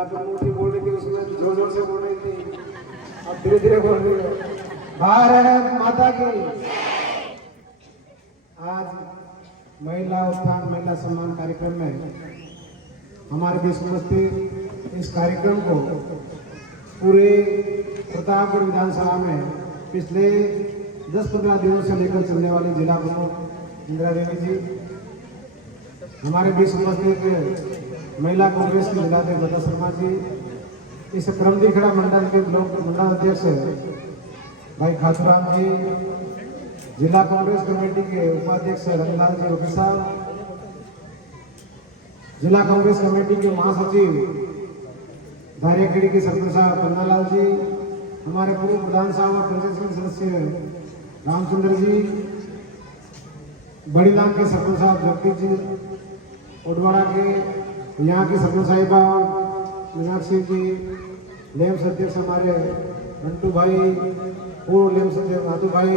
जिला प्रमुख जी बोल रही थी उसमें जोर जोर से बोल रही थी, अब धीरे धीरे बोल रही है। भारत माता की। आज महिला उत्थान महिला सम्मान कार्यक्रम में हमारे बीच उपस्थित इस कार्यक्रम को पूरे प्रतापगढ़ विधानसभा में पिछले 10-15 दिनों से लेकर चलने वाली जिला प्रमुख इंदिरा देवी जी, हमारे बीच उपस्थित महिला कांग्रेस की जिलाध्यक्ष लता शर्मा जी, इस क्रमदीखड़ा मंडल के ब्लॉक मंडल अध्यक्ष भाई खातूराम जी, जिला कांग्रेस कमेटी के उपाध्यक्ष रंगलाल जी वकील साहब, जिला कांग्रेस कमेटी के महासचिव धारियाखेड़ी के सरपंच साहब पन्नालाल जी, हमारे पूर्व प्रधान साहब और पंचायत सदस्य रामचंद्र जी, बड़ी लाख के सरपंच साहब जगदीप जी, उडवाड़ा के यहाँ की सरपंच साहिबा मीनाक्षी जी, लेम्स अध्यक्ष हमारे मंटू भाई, पूर्व लेम्स अध्यक्ष माधु भाई,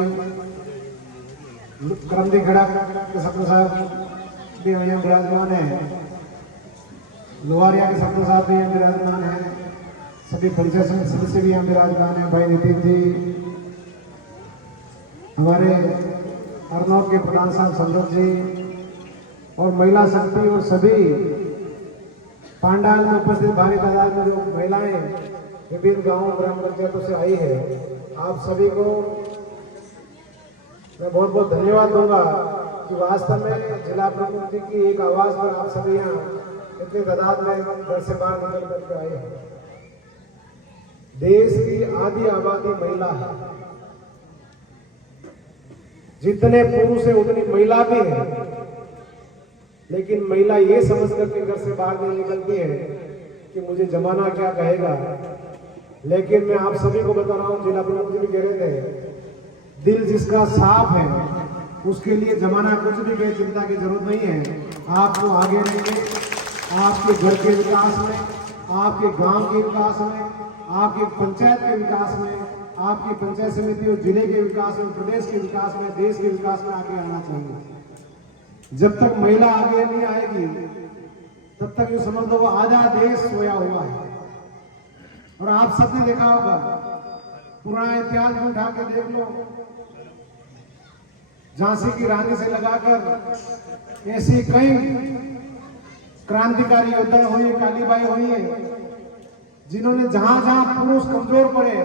क्रमदीखड़ा के सरपंच साहब भी यहाँ विराजमान है, लोहारिया के सरपंच साहब भी यहाँ विराजमान है, सभी पंचायत सदस्य भी यहाँ विराजमान है, भाई नितिन जी, हमारे अर्नौद के प्रधान साहब संदीप जी और महिला शक्ति और सभी पांडाल में उपस्थित भारी तादाद में जो महिलाएं विभिन्न गांवों ग्राम पंचायतों से आई है, आप सभी को मैं बहुत बहुत धन्यवाद दूंगा कि वास्तव में जिला प्रमुख जी की एक आवाज पर आप सभी यहाँ इतने तादाद में घर से बाहर निकल करके आए हैं। देश की आधी आबादी महिला है, जितने पुरुष है उतनी महिला भी है, लेकिन महिला ये समझ करके घर से बाहर नहीं निकलती है कि मुझे जमाना क्या कहेगा। लेकिन मैं आप सभी को बता रहा हूँ, जिला प्रमुख जी भी कह रहे थे, दिल जिसका साफ है उसके लिए जमाना कुछ भी कहे चिंता की जरूरत नहीं है। आपको आगे रहेंगे, आपके घर के विकास में, आपके गांव के विकास में, आपकी पंचायत के विकास में, आपकी पंचायत समिति और जिले के विकास में, प्रदेश के विकास में, देश के विकास में आगे आना चाहिए। जब तक महिला आगे नहीं आएगी तब तक ये समझ लो आधा देश सोया हुआ है। और आप सबने देखा होगा, पुराना इतिहास में उठा के देख लो, झांसी की रानी से लगाकर ऐसी कई क्रांतिकारी योद्धा हुई, कालीबाई हुई है, जिन्होंने जहां जहां पुरुष कमजोर पड़े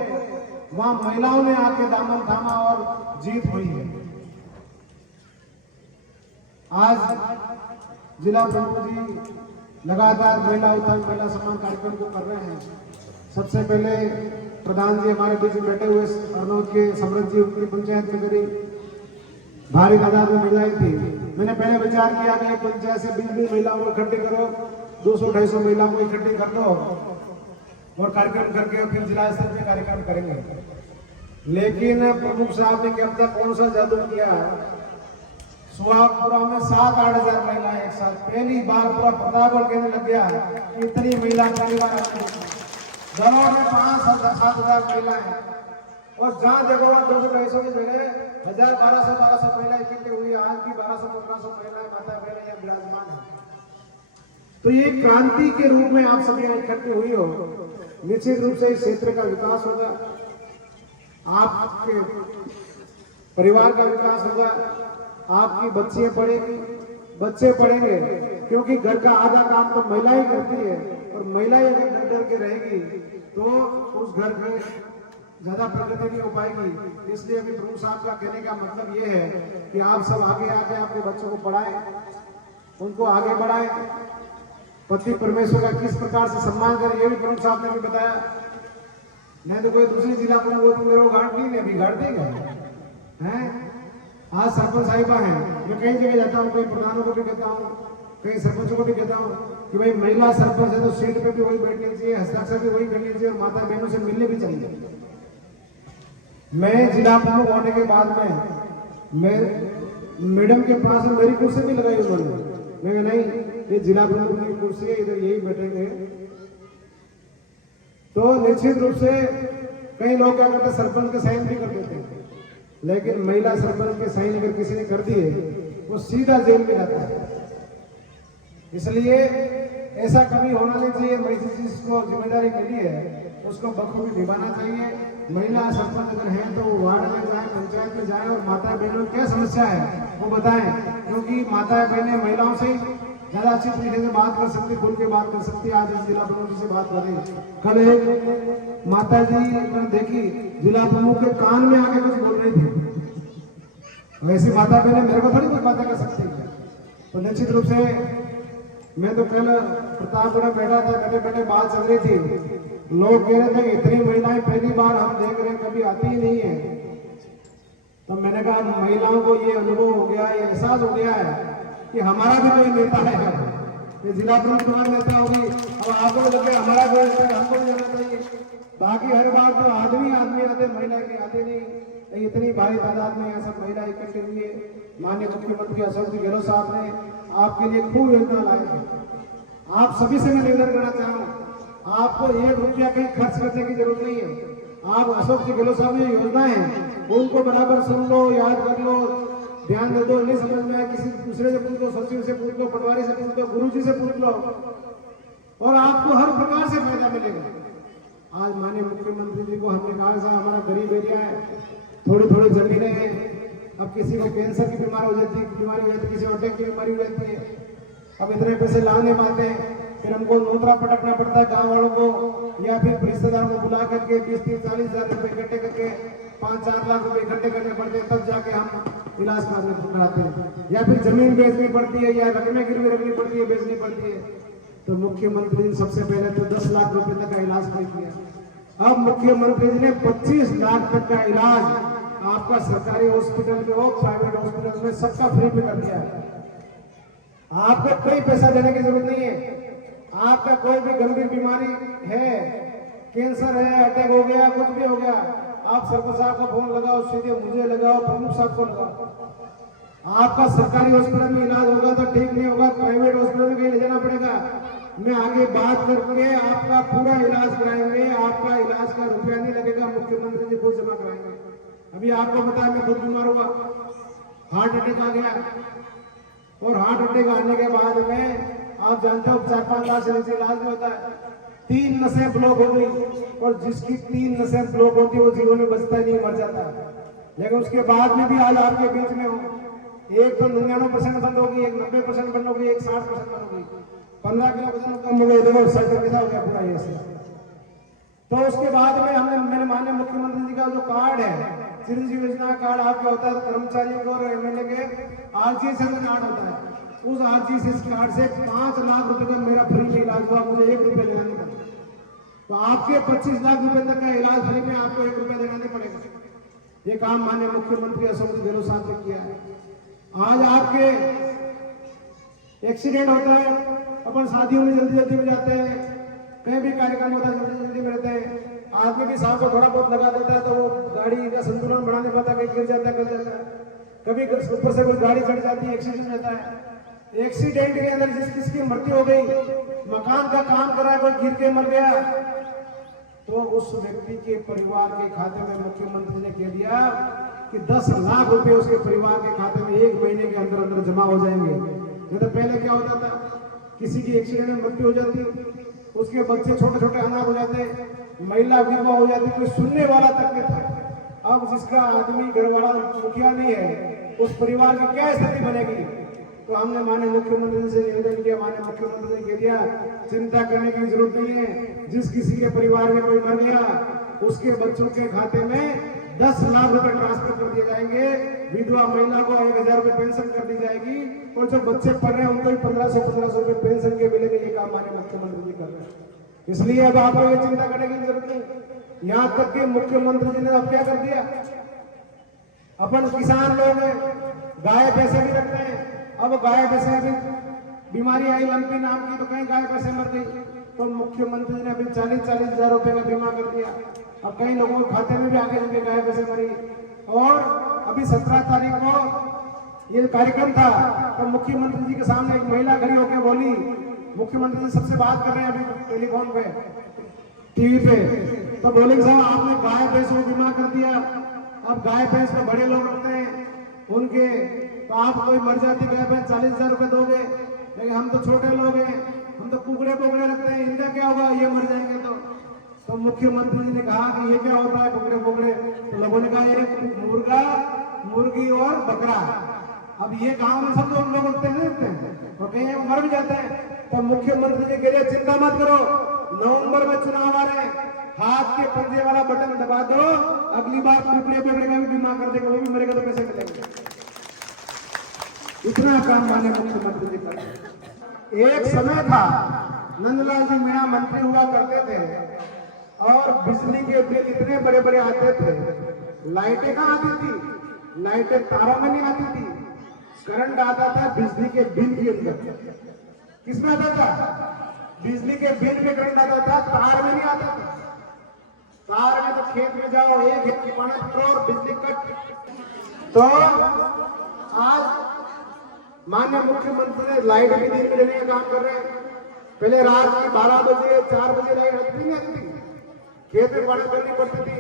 वहां महिलाओं ने आके दामन थामा और जीत हुई है। आज जिला प्रमुख जी लगातार महिला उत्थान महिला सम्मान कार्यक्रम को कर रहे हैं। सबसे पहले प्रधान जी हमारे बीच में बैठे हुए अर्नौद के समृद्ध जी, उनकी पंचायत में करीब भारी तादाद में महिलाएं थी। मैंने पहले विचार किया कि एक पंचायत से 20 महिलाओं को इकट्ठे करो, 200-250 महिलाओं को इकट्ठे कर दो और कार्यक्रम करके फिर जिला स्तर पे कार्यक्रम करेंगे। लेकिन प्रमुख साहब ने क्या तक कौन सा जादू किया, सुहागपुरा में 7-8 हजार महिलाएं एक साथ पहली बार पूरा प्रतापगढ़ कहने लग गया कि इतनी महिला पहली बार आती है। दौड़ में 5-7 हजार महिलाएं, और जहां देखो वहां 200-250 की जगह 1000-1200 महिला इकट्ठे हुई। आज भी 1200-1500 महिलाएं माता बहनें यहाँ विराजमान है। तो ये क्रांति के रूप में आप सभी यहाँ इकट्ठे हुई हो, निश्चित रूप से इस क्षेत्र का विकास होगा, आपके परिवार का विकास होगा, आपकी बच्चियां पढ़ेंगी, बच्चे पढ़ेंगे, क्योंकि घर का आधा काम तो महिला ही करती है। और महिला अगर डर डर के रहेगी तो उस घर में ज्यादा प्रगति नहीं हो पाएगी। इसलिए अभी प्रमुख साहब का कहने का मतलब ये है कि आप सब आगे आके अपने बच्चों को पढ़ाएं, उनको आगे बढ़ाएं, पति परमेश्वर का किस प्रकार से सम्मान करें ये भी प्रमुख साहब ने भी बताया। नहीं तो कोई दूसरी जिला प्रमुख तो मेरे को गाड़ नहीं बिगाड़ देगा हैं। आज सरपंच साहिबा है, मैं कई जगह जाता हूँ, कई प्रधानों को भी कहता हूँ, कई सरपंचों को भी कहता हूँ कि भाई महिला सरपंच है तो सीट पे भी वही बैठनी चाहिए, हस्ताक्षर भी वही करनी चाहिए और माता बहनों से मिलने भी चाहिए। मैं जिला प्रमुख होने के बाद में मैं मैडम के पास मेरी कुर्सी भी लगाई उन्होंने, मैं नहीं ये जिला प्रमुख की कुर्सी है, इधर यही बैठेंगे। तो निश्चित रूप से कई लोग क्या करते, सरपंच के साइन भी कर देते हैं, लेकिन महिला सरपंच के साइन अगर किसी ने कर दिए वो सीधा जेल में जाता है। इसलिए ऐसा कभी होना नहीं चाहिए। महिला जिसको जिम्मेदारी मिली है उसको बखूबी निभाना चाहिए। महिला सरपंच अगर है तो वो वार्ड में जाए, पंचायत में जाए और माता बहनों क्या समस्या है वो बताएं, क्योंकि माता बहनें महिलाओं से ज्यादा अच्छी तरीके से बात कर सकती, खुल के बात कर सकती। आज इस जिला प्रमुख से बात करें, कल एक माता जी मैंने देखी जिला प्रमुख के कान में आके कुछ बोल रही थी। वैसी माता बहनें मेरे को थोड़ी कुछ बातें कर सकती है। तो निश्चित रूप से मैं तो कल प्रतापगढ़ में बैठा था, बैठे बैठे बात चल रही थी। लोग कह रहे थे कि इतनी महिलाएं पहली बार हम देख रहे हैं, कभी आती ही नहीं है। तो मैंने कहा महिलाओं को ये अनुभव हो गया, ये एहसास हो गया है कि हमारा भी कोई नेता है। ये जिला प्रमुख तुम्हारा नेता होगी, अब आपको लगे हमारा कोई नेता है, हमको भी जाना चाहिए। बाकी हर बार तो आदमी आते, महिला के आते नहीं। इतनी भारी तादाद में यहाँ सब महिला इकट्ठे हुई है। माननीय मुख्यमंत्री अशोक जी गहलोत साहब ने आपके लिए खूब योजना लाई है। आप सभी से मैं निवेदन करना चाहूँ, आपको 1 रुपया कहीं खर्च करने की जरूरत नहीं है। आप अशोक जी गहलोत साहब की योजनाएं हैं उनको बराबर सुन लो, याद कर लो, ध्यान दे दो। नहीं समझ में आया किसी दूसरे से पूछ लो, सचिव से पूछ लो, पटवारी से पूछ लो, गुरु जी से पूछ लो, और आपको हर प्रकार से फायदा मिलेगा। आज माननीय मुख्यमंत्री जी को हमने कहा साहब हमारा गरीब एरिया है, थोड़ी थोड़ी जमीनें हैं, अब किसी को कैंसर की बीमारी हो जाती है, किसी अटैक की बीमारी हो जाती है, अब इतने पैसे ला नहीं पाते, फिर हमको नोतरा पटकना पड़ता है गांव वालों को, या फिर रिश्तेदारों को बुला करके 20-30-40 हजार रुपए इकट्ठे करके 5-4 लाख रुपए इकट्ठे करने पड़ते हैं, तब जाके हम इलाज कराते हैं। या फिर जमीन बेचनी पड़ती है, या रकमें गिरवी रखनी पड़ती है, बेचनी पड़ती है। तो मुख्यमंत्री ने सबसे पहले तो 10 लाख रुपए तक का इलाज फ्री किया। अब मुख्यमंत्री जी ने 25 लाख तक का इलाज आपका सरकारी हॉस्पिटल में हो, प्राइवेट हॉस्पिटल में सबका फ्री में कर दिया है। आपको कोई पैसा देने की जरूरत नहीं है। आपका कोई भी गंभीर बीमारी है, कैंसर है, अटैक हो गया, कुछ भी हो गया, आप सरपंच साहब को फोन लगाओ, सीधे मुझे लगाओ, प्रमुख साहब को लगाओ। आपका सरकारी हॉस्पिटल में इलाज होगा तो ठीक नहीं होगा, प्राइवेट हॉस्पिटल में कहीं ले जाना पड़ेगा। मैं आगे बात करके आपका पूरा इलाज कराएंगे, आपका इलाज का रुपया नहीं लगेगा, मुख्यमंत्री जी खुद जमा कराएंगे। अभी आपको बताया मैं खुद बीमार हुआ, हार्ट अटैक आ गया, और हार्ट अटैक आने के बाद में आप जानते हो 4-5 लाख से नीचे इलाज नहीं होता है। 3 नसें ब्लॉक हो गई, और जिसकी 3 नसें ब्लॉक होती है वो जीवन में बचता ही नहीं, मर जाता है। लेकिन उसके बाद में भी आज आपके बीच में हो, एक तो 99% बंद होगी, एक 90% बंद होगी, एक 60% बंद होगी, 15 किलो वजन कम हो गए, देखो सर्कल कैसा हो गया पूरा ये से। तो उसके बाद में हमने मेरे माननीय मुख्यमंत्री जी का जो कार्ड है, चिरंजीवी योजना कार्ड आपका होता है, कर्मचारियों को और एमएलए के आरजीएस कार्ड होता है। उस आरजीएस कार्ड से 5 लाख रुपए का मेरा फ्री में इलाज हुआ, मुझे 1 रुपया लेना नहीं पड़ा। तो आपके 25 लाख रुपए तक का इलाज फ्री में आपको 1 रुपया देना नहीं पड़ेगा। ये काम माननीय मुख्यमंत्री अशोक जी गहलोत साहब ने किया है। आज आपके एक्सीडेंट होता है, अपन शादियों में जल्दी जल्दी में जाते हैं, कहीं भी कार्यक्रम होता है जल्दी जल्दी में रहते हैं, आदमी भी सांप को थोड़ा बहुत लगा देता है तो वो गाड़ी का संतुलन बना नहीं पाता, कहीं गिर जाता है, कर जाता है, कभी ऊपर से कोई गाड़ी चढ़ जाती है, एक्सीडेंट रहता है। एक्सीडेंट के अंदर जिस किसकी मृत्यु हो गई, मकान का काम करा, कोई गिर के मर गया, तो उस व्यक्ति के परिवार के खाते में मुख्यमंत्री ने कह दिया कि 10 लाख रुपए उसके परिवार के खाते में 1 महीने के अंदर अंदर जमा हो जाएंगे। नहीं तो पहले क्या होता था, किसी की एक्सीडेंट में मृत्यु हो जाती, उसके बच्चे छोटे छोटे अनाथ हो जाते, महिला विधवा हो जाती, कोई सुनने वाला तक नहीं था। अब जिसका आदमी घर वाला मुखिया नहीं है, उस परिवार की क्या स्थिति बनेगी। तो हमने माननीय मुख्यमंत्री से निवेदन किया, माननीय मुख्यमंत्री ने कह दिया चिंता करने की जरूरत नहीं है, जिस किसी के परिवार में कोई मर गया उसके बच्चों के खाते में 10 लाख रुपए ट्रांसफर कर दिए जाएंगे, विधवा महिला को 1000 रुपए पेंशन कर दी जाएगी, और जो बच्चे पढ़ रहे हैं उनको भी 1500 रुपए पेंशन के मिलेंगे। ये काम माननीय मुख्यमंत्री जी कर रहे हैं, इसलिए अब आपको ये चिंता करने की जरूरत नहीं। यहाँ तक कि मुख्यमंत्री जी ने अब क्या कर दिया, अपन किसान लोग हैं, गाय भैंसे भी रखते हैं, अब गाय भैंसे भी बीमारी आई लंपी नाम की, तो कहीं गाय भैंसे मर गई, तो मुख्यमंत्री ने अभी 40-40 हजार रुपए का बीमा कर दिया। अब कई लोगों के खाते में भी आगे जाके गाय भैंसे मरी। और अभी 17 तारीख को ये कार्यक्रम था, तो मुख्यमंत्री जी के सामने एक महिला खड़ी होकर बोली, मुख्यमंत्री जी सबसे बात कर रहे हैं अभी टेलीफोन पे, टीवी पे, तो बोले साहब आपने गाय भैंस को बीमा कर दिया, अब गाय भैंस को बड़े लोग रखते हैं उनके, तो आप कोई मर जाती गाय भैंस 40 हजार रुपए दोगे, लेकिन हम तो छोटे लोग हैं, हम तो कुकड़े पुकड़े लगते हैं, इनका क्या होगा, ये मर जाएंगे। तो मुख्यमंत्री जी ने कहा कि ये क्या होता है कुकड़े पुकड़े? तो लोगों ने कहा ये मुर्गा, मुर्गी और बकरा। अब ये गांव में सब लोग उठते हैं तो कहीं मर भी जाते हैं। तो मुख्यमंत्री जी कह रहे चिंता मत करो, नवंबर में चुनाव आ रहे हैं, हाथ के पंजे वाला बटन दबा दो, अगली बार कुकड़े पुकड़े का भी बीमा कर देगा, वो भी मरेगा तो पैसे मिलेंगे। इतना काम माने मुख्यमंत्री जी करते। एक समय था नंदलाल जी मीणा मंत्री हुआ करते थे और बिजली के बिल इतने बड़े बड़े आते थे, लाइटें कहाँ आती थी? लाइटें तारों में नहीं आती थी, करंट आता था बिजली के बिल के अंदर। किसमें आता था? बिजली के बिल में करंट आता था, तार में नहीं आता था। तार में तो खेत में जाओ, एक खेत की पानी करो और बिजली कट। तो आज माननीय मुख्यमंत्री ने लाइट भी दिन में देने का काम कर रहे हैं। पहले रात में 12 बजे 4 बजे लाइट नहीं आती, खेत में पानी करनी पड़ती थी,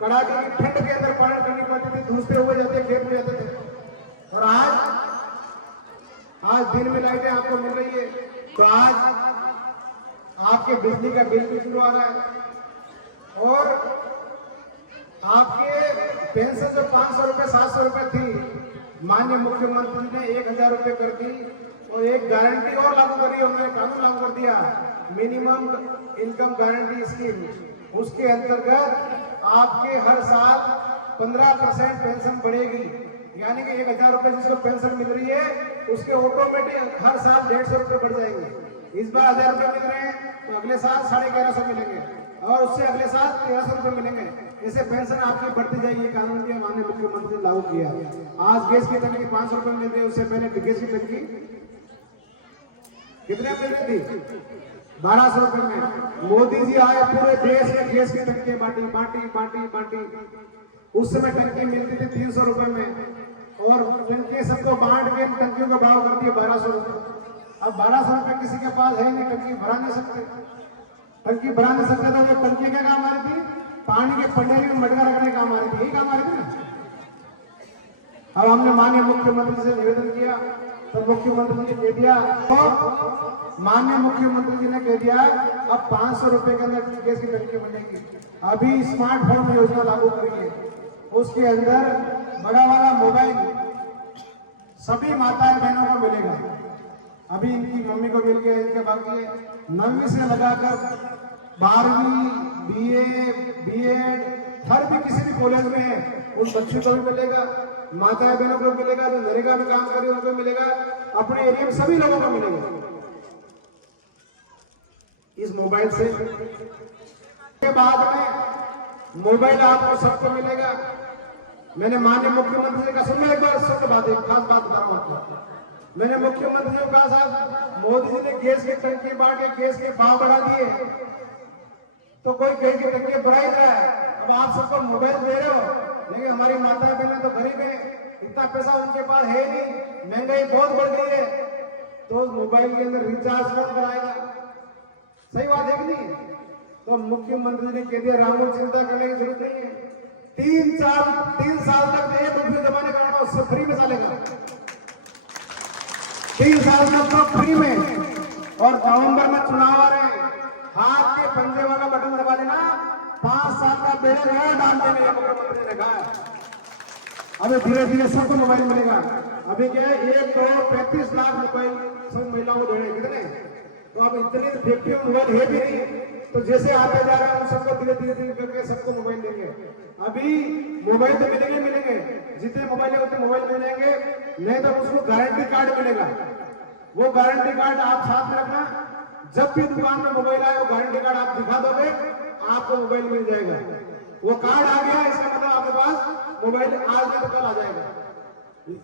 कड़ाके की ठंड के अंदर पानी करनी पड़ती थी, दूसरे हुए जाते खेत में जाते थे। और आज दिन में लाइटें आपको मिल रही है। तो आज आपके बिजली का बिल भी शुरू आ रहा है और आपके पेंशन जो 500 रुपए 700 रुपए थी, माननीय मुख्यमंत्री ने 1000 रुपए कर दी और एक गारंटी और लागू करी, उन्होंने कानून लागू कर दिया, मिनिमम इनकम गारंटी स्कीम। उसके अंतर्गत आपके हर साल 15% पेंशन बढ़ेगी, यानी कि 1000 रुपए जिसको पेंशन मिल रही है उसके ऑटोमेटिक हर साल 150 रुपए बढ़ जाएंगे। इस बार 1000 रुपए मिल रहे हैं तो अगले साल 1150 मिलेंगे और उससे अगले साल 1300 रुपए मिलेंगे। ऐसे पेंशन आपकी बढ़ती जाएगी। कानून भी माननीय मुख्यमंत्री ने लागू किया। आज गैस की टंकी 500 रुपए मिल रही है, उससे पहले गैस की टंकी कितने मिल रही थी? 1200 रुपए में। मोदी जी आए, पूरे देश में गैस की टंकी बांटी बांटी बांटी बांटी। उस समय टंकी मिलती थी 300 रुपए में और टंकी सबको बांट के टंकियों का भाव कर दिया 1200 रुपए। अब 1200 रुपए किसी के पास है नहीं, टंकी भरा नहीं सकते। टंकी भरा नहीं सकते तो वो टंकी क्या काम आ रही थी? पानी के पन्ने में मटका रखने काम आ रही थी, यही काम आ रही थी ना। अब हमने माननीय मुख्यमंत्री से निवेदन किया तो मुख्यमंत्री जी ने कह दिया, तो माननीय मुख्यमंत्री जी ने कह दिया अब 500 रुपए के अंदर गैस की टंकी बनेगी। अभी स्मार्टफोन योजना लागू करी है, उसके अंदर बड़ा वाला मोबाइल सभी माताएं बहनों को मिलेगा। अभी इनकी मम्मी को मिल गया, इनके बाकी 9वीं से लगाकर 12वीं, BA, BEd, हर भी किसी भी कॉलेज में है उन बच्चों को भी मिलेगा, माताएं बहनों को मिलेगा, जो नरेगा में काम कर रहे हैं उनको मिलेगा, अपने एरिया में सभी लोगों को मिलेगा इस मोबाइल से। के बाद में मोबाइल आपको सबको मिलेगा। मैंने माननीय मुख्यमंत्री जी का सुनना, एक बार सुन बात, एक खास बात बता रहा हूं आपको। मैंने मुख्यमंत्री जी को कहा, साहब मोदी जी ने गैस की टंकी बांट के गैस के भाव बढ़ा दिए, तो कोई गैस की टंकी बढ़ा ही रहा है, अब आप सबको मोबाइल दे रहे हो, लेकिन हमारी माताएं बहनें तो गरीब है, इतना पैसा उनके पास है नहीं, महंगाई बहुत बढ़ गई है, तो मोबाइल के अंदर रिचार्ज कौन कराएगा? सही बात है कि नहीं? तो मुख्यमंत्री ने कह दिया, रामू चिंता करने की जरूरत नहीं है, 3 साल तक 1 रुपये जमा नहीं करना, उससे फ्री में चलेगा 3 साल तक तो फ्री में। और नवंबर में चुनाव आ रहे हैं, हाथ के पंजे वाला बटन दबा देना, 5 साल का बेड़ा डाल देने मुख्यमंत्री ने कहा। अभी धीरे धीरे सबको मोबाइल मिलेगा। अभी क्या है, 1,35 लाख मोबाइल सब महिलाओं को देने कितने, तो अब इतने इफेक्टिव मोबाइल है भी नहीं, तो जैसे आते जा रहे हैं सबको धीरे धीरे करके सबको मोबाइल देंगे। अभी मोबाइल तो मिलेंगे, जितने मोबाइल है उतने मोबाइल मिल जाएंगे, नहीं तो उसको गारंटी कार्ड मिलेगा। वो गारंटी कार्ड आप साथ में रखना, जब भी दुकान में मोबाइल आए वो गारंटी कार्ड आप दिखा दोगे, आपको मोबाइल मिल जाएगा। वो कार्ड आ गया, इसका मतलब आपके पास मोबाइल आज नहीं तो कल आ जाएगा।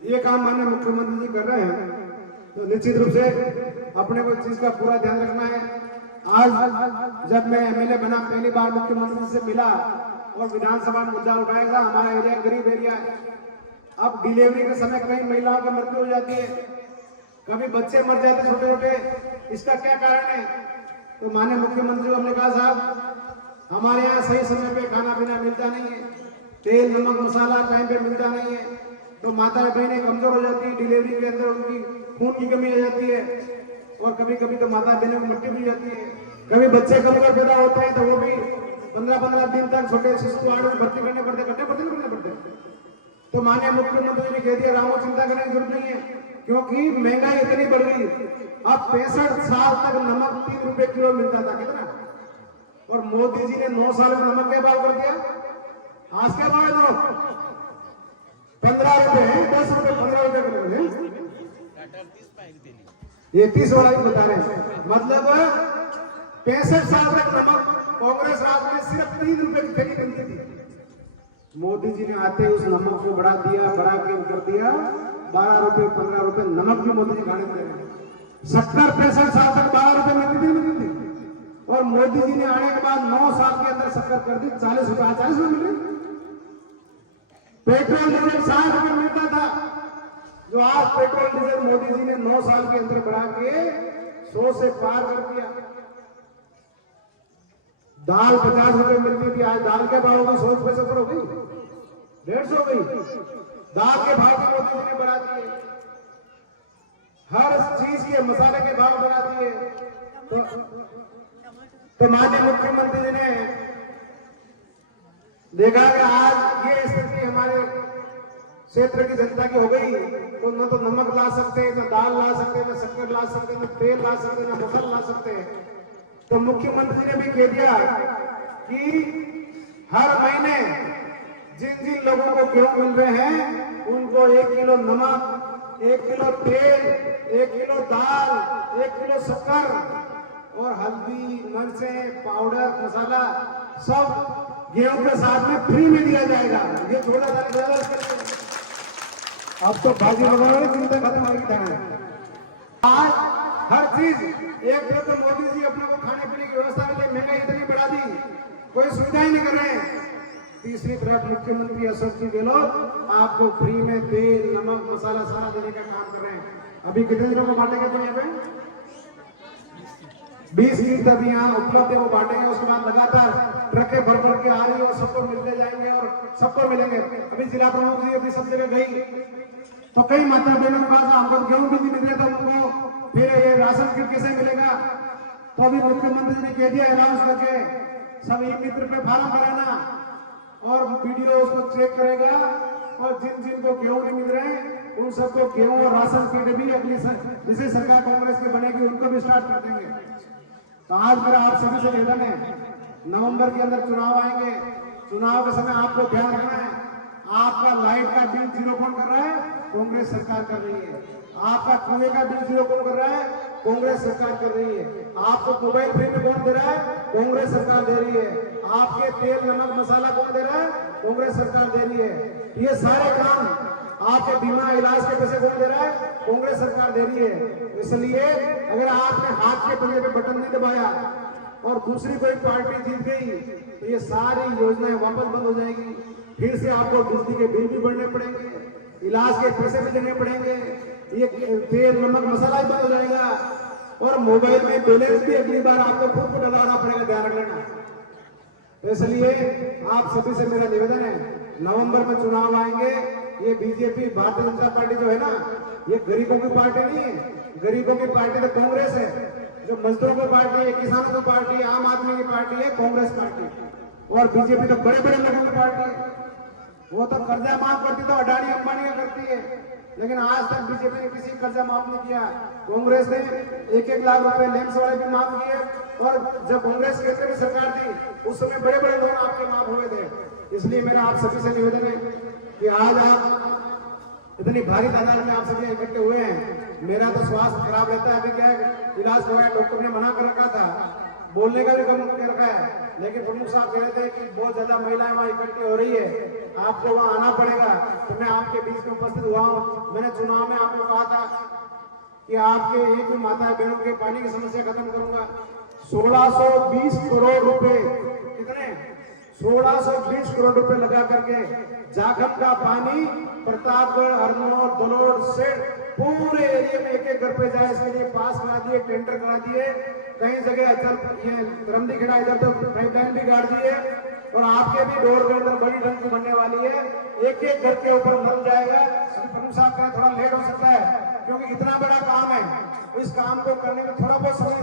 ये काम माननीय मुख्यमंत्री जी कर रहे हैं, तो निश्चित रूप से अपने को चीज का पूरा ध्यान रखना है। आज जब मैं MLA बना, पहली बार मुख्यमंत्री से मिला और विधानसभा में मुद्दा उठाया था, हमारा एरिया गरीब एरिया है। अब डिलीवरी के समय कई महिलाओं की मृत्यु हो जाती है, कभी बच्चे मर जाते छोटे छोटे, इसका क्या कारण है? तो माननीय मुख्यमंत्री को हमने कहा, साहब हमारे यहाँ सही समय पे खाना पीना मिलता नहीं है, तेल नमक मसाला टाइम पे मिलता नहीं है, तो माता बहनें कमजोर हो जाती है, डिलीवरी के अंदर उनकी खून की कमी हो जाती है। और कभी कभी तो माता बहनों की मृत्यु भी जाती है। कभी बच्चे कमजोर पैदा होते हैं तो वो भी 15-15 दिन तक छोटे शिशु को आने भर्ती करने पड़ते। तो माननीय मुख्यमंत्री ने कह दिया रामो चिंता करने की जरूरत नहीं है, क्योंकि महंगाई इतनी बढ़ गई। अब 65 साल तक नमक 3 रुपए किलो मिलता था, कितना, और मोदी जी ने 9 साल में नमक के भाव कर दिया। आज क्या भाव है नमक? 15 रुपए, 10 रुपए, 15 रुपए कर रहे। ये 30 वाला ही बता रहे हैं। मतलब 65 साल तक नमक कांग्रेस राज में सिर्फ 3 रुपए की थैली मिलती थी। मोदी जी ने आते उस नमक को बढ़ा के कर दिया 12 रुपए, 15 रुपए नमक भी मोदी जी खाने दे रहे हैं। 65 साल तक 12 रुपए मिलती थी, और मोदी जी ने आने के बाद 9 साल के अंदर शक्कर कर दी 40 रुपए। 40 रुपए मिल रही। पेट्रोल डीजल 60 रुपए मिलता था, जो आज पेट्रोल डीजल मोदी जी ने 9 साल के अंदर बढ़ा के 100 से पार कर दिया। दाल 50 रुपए मिलती थी, आज दाल के भाव में 100 रुपए से हो गई, 150 हो गई। दाल के भाव भी मोदी जी ने बढ़ा दिए, हर चीज के मसाले के भाव बढ़ा दिए। तो माननीय मुख्यमंत्री जी ने देखा कि आज ये स्थिति हमारे क्षेत्र की जनता की हो गई, तो न तो नमक ला सकते, न दाल ला सकते, न शक्कर ला सकते, न तेल ला सकते, न मसाला ला सकते। तो मुख्यमंत्री जी ने भी कह दिया कि हर महीने जिन जिन लोगों को गेहूं मिल रहे हैं उनको 1 किलो नमक, 1 किलो तेल, 1 किलो दाल, 1 किलो शक्कर और हल्दी, मिर्चें, पाउडर, मसाला सब गेहूं के साथ में फ्री में दिया जाएगा। ये छोड़ा जाएगा। अब तो बाजी लगाने की चिंता खत्म हो गई है। आज हर चीज एक तरफ तो मोदी जी अपने को खाने पीने की व्यवस्था के लिए महंगाई इतनी बढ़ा दी, कोई सुविधा ही नहीं कर रहे हैं। तीसरी तरफ मुख्यमंत्री अशोक जी गहलोत आपको फ्री में तेल, नमक, मसाला सारा देने का काम कर रहे हैं। अभी कितने दिनों को बांटेंगे? तो यहाँ पे 20 किट अभी यहाँ उपलब्ध है, वो बांटेंगे। उसके बाद लगातार ट्रकें भर के आ रही है और सबको मिलते जाएंगे और सबको मिलेंगे। अभी जिला प्रमुख जी अभी सब जगह गई तो कई माता बहनों के पास हमको गेहूं भी नहीं मिल रहा था, उनको फिर ये राशन किट कैसे मिलेगा? तो अभी मुख्यमंत्री ने कह दिया अनाउंस करके सब ई मित्र पे फार्म भराना और वीडियो उसको चेक करेगा, और जिन जिन को गेहूं नहीं मिल रहे हैं उन सबको गेहूं और राशन किट भी अगली जिसे सरकार कांग्रेस की बनेगी उनको भी स्टार्ट कर देंगे। तो आज मेरा आप सभी से निवेदन है, नवंबर के अंदर चुनाव आएंगे, चुनाव के समय आपको ध्यान रखना है। आपका लाइट का बिल 0 कौन कर रहा है? कांग्रेस सरकार कर रही है। आपका कुएं का बिल 0 कौन कर रहा है? कांग्रेस सरकार कर रही है। आपको मोबाइल फ्री में कौन दे रहा है? कांग्रेस सरकार दे रही है। आपके तेल, नमक, मसाला कौन दे रहा है? कांग्रेस सरकार दे रही है। ये सारे काम, आपके बीमा इलाज के पैसे कौन दे रहा है? कांग्रेस सरकार दे रही है। इसलिए अगर आपने हाथ के पंजे पे बटन नहीं दबाया और दूसरी कोई पार्टी जीत गई तो ये सारी योजनाएं वापस बंद हो जाएगी। फिर से आपको बिजली के बिल भी बढ़ने पड़ेंगे, इलाज के पैसे भी देने पड़ेंगे, ये तेल, नमक, मसाला ही बंद हो जाएगा, और मोबाइल में बैलेंस भी अगली बार आपको खुद को डलाना पड़ेगा, ध्यान रख लेना। इसलिए आप सभी से मेरा निवेदन है, नवंबर में चुनाव आएंगे। ये बीजेपी, भारतीय जनता पार्टी जो है ना, ये गरीबों की पार्टी नहीं है। गरीबों की पार्टी तो कांग्रेस है, जो मजदूरों की पार्टी है, किसानों की पार्टी है, आम आदमी की पार्टी है कांग्रेस पार्टी। और बीजेपी तो बड़े बड़े लोगों की पार्टी है। वो तो कर्जा माफ करती तो अडानी अंबानी का करती है, लेकिन आज तक बीजेपी ने किसी कर्जा माफ नहीं किया। कांग्रेस ने 1-1 लाख रुपए लैंप्स वाले भी माफ किए, और जब कांग्रेस केंद्र की सरकार थी उस समय बड़े बड़े लोन आपके माफ हुए थे। इसलिए मेरा आप सभी से निवेदन है कि आज आप इतनी भारी तादाद में आप सभी इकट्ठे हुए हैं। मेरा तो स्वास्थ्य खराब रहता है, अभी क्या है, इलाज करवाया, डॉक्टर ने मना कर रखा था, बोलने का भी कम कर रखा है, लेकिन प्रमुख साहब कह रहे थे कि बहुत ज्यादा महिलाएं वहां इकट्ठी हो रही है, आपको वहां आना पड़ेगा। तो मैं आपके बीच में उपस्थित हुआ हूं। मैंने चुनाव में आपको कहा था कि आपके एक भी माता बहनों के पानी की समस्या खत्म करूंगा। 1620 करोड़ रुपए, कितने? 1620 करोड़ रुपए लगा करके जाखम का पानी प्रतापगढ़, हरनौर, दलोड़ से पूरे एरिया में एक घर पे जाए, इसके लिए पास करा दिए, टेंडर करा दिए। कई जगह ये रमदी खड़ा इधर तो पाइपलाइन भी गाड़ दिए, और आपके भी डोर के अंदर बड़ी टंकी बनने वाली है। एक एक घर के ऊपर नल जाएगा। प्रमुख साहब का थोड़ा लेट हो सकता है क्योंकि इतना बड़ा काम है, इस काम को करने में थोड़ा बहुत समय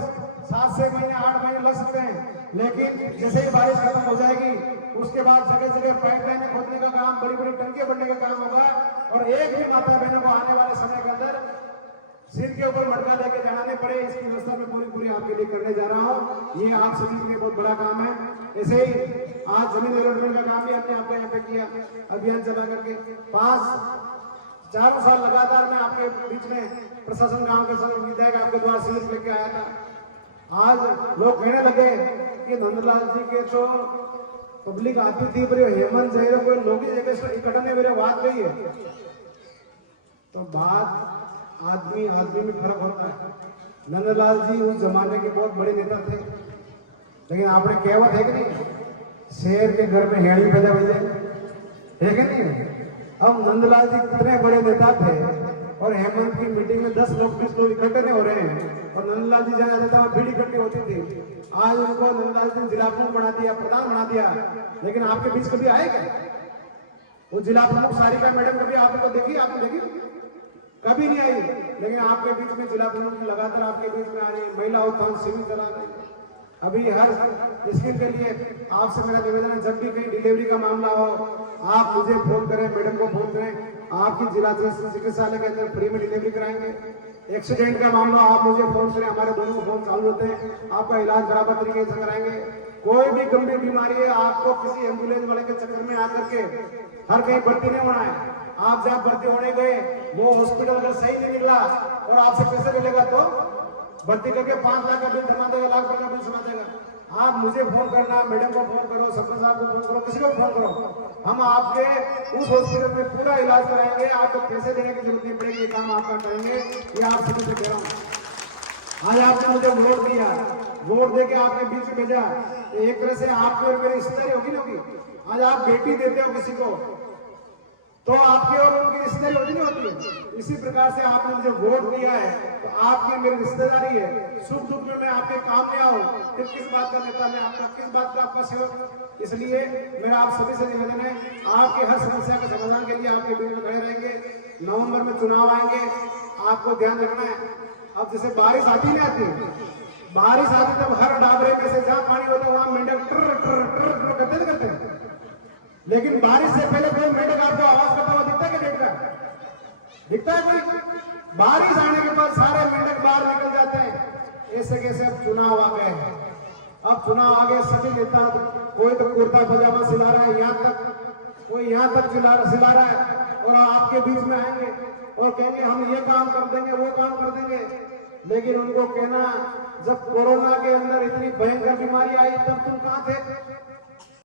7-6 महीने 8 महीने लग सकते हैं, लेकिन जैसे ही बारिश खत्म हो जाएगी उसके बाद जगह जगह पाइपलाइन खोदने का काम, बड़ी बड़ी टंकी बनने का काम होगा। और एक भी माता बहनों को आने वाले समय के अंदर सिर के ऊपर मटका लेके जाने पड़े, इसकी व्यवस्था में पूरी आपके लिए करने जा रहा हूँ। ये आप सभी के लिए बहुत बड़ा काम है। ऐसे ही आज जमीन अलॉटमेंट का काम भी हमने आपको यहाँ पे किया, अभियान चला करके 4 साल लगातार मैं आपके बीच में प्रशासन गांव के संग विधायक आपके द्वार से लेके आया था। आज लोग कहने लगे कि नंदलाल जी के तो पब्लिक आती थी, पर हेमंत जय कोई लोग इकट्ठा नहीं मेरे बात गई है। तो बात आदमी में फर्क होता है। नंदलाल जी उस जमाने के बहुत बड़े नेता थे, लेकिन आपने कहावत है कि नहीं, शेर के घर में हेड़ी पैदा हो जाए, है कि नहीं। अब नंदलाल जी कितने बड़े नेता थे और हेमंत की मीटिंग में 10 लोग 20 लोग इकट्ठे नहीं हो रहे हैं, और नंदलाल जी जहाँ रहता भीड़ इकट्ठी होती थी। आज उनको नंदलाल जी जिला प्रमुख बना दिया, प्रधान बना दिया, लेकिन आपके बीच कभी आए क्या? वो जिला प्रमुख सारिका मैडम कभी आपको देखी? आपने देखी? कभी नहीं आई। लेकिन आपके बीच में जिला प्रमुख लगातार आपके बीच में आ रही है, महिला उत्थान शिविर चला रही है। अभी हर स्कीम के लिए आपसे मेरा निवेदन है, जब भी कहीं डिलीवरी का मामला हो आप मुझे फोन करें, मैडम को फोन करें, आपकी जिला चिकित्सालय के अंदर फ्री में डिलीवरी कराएंगे। एक्सीडेंट का मामला आप मुझे फोन करें, हमारे दोनों फोन चालू होते हैं, आपका इलाज बराबर तरीके से कराएंगे। कोई भी गंभीर बीमारी है, आपको किसी एम्बुलेंस वाले के चक्कर में आकर के हर कहीं भर्ती नहीं होना है। आप जब भर्ती होने गए वो हॉस्पिटल अगर सही नहीं निकला और आपसे पैसे मिलेगा तो भर्ती करके 5 लाख का बिल जमा देगा, लाख रुपए का बिल जमा देगा। आप मुझे फोन करना, मैडम को फोन करो, सरपंच साहब को फोन करो, किसी को फोन करो, हम आपके उस हॉस्पिटल में पूरा इलाज कराएंगे। आपको पैसे देने की जरूरत नहीं पड़ेगी, ये काम आपका करेंगे। ये आप सभी से कह रहा हूँ। आज आपने मुझे वोट दिया, वोट देके आपने बीच में भेजा, एक तरह से आपकी और मेरी रिश्तेदारी होगी ना होगी। आज आप बेटी देते हो किसी को तो आपकी और उनकी रिश्तेदारी होती नहीं होती। इसी प्रकार से आपने मुझे वोट दिया है तो आपकी मेरी रिश्तेदारी है। सुख दुख में मैं आपके काम में आऊं, फिर किस बात का नेता मैं आपका, किस बात का आपका सेवक। इसलिए मेरा आप सभी से निवेदन है, आपकी हर समस्या के समाधान के लिए आपके बीच में खड़े रहेंगे। नवंबर में चुनाव आएंगे, आपको ध्यान रखना है। अब जैसे बारिश आती नहीं आती, बारिश आती तब हर डाबरे में से जहाँ पानी होता है वहां मेंढक ट्र ट्र ट्र करते हैं, लेकिन बारिश से पहले कोई मेंढक आपको आवाज करता हुआ दिखता है कि दिखता है कोई? बारिश आने के बाद सारे मेंढक बाहर निकल जाते हैं। ऐसे कैसे अब चुनाव आ गए हैं, अब चुनाव आ गए, सभी नेता कोई तो कुर्ता पजामा सिला रहा है, यहाँ तक कोई यहाँ तक सिला रहा है, और आपके बीच में आएंगे और कहेंगे हम ये काम कर देंगे, वो काम कर देंगे। लेकिन उनको कहना, जब कोरोना के अंदर इतनी भयंकर बीमारी आई तब तुम कहाँ थे?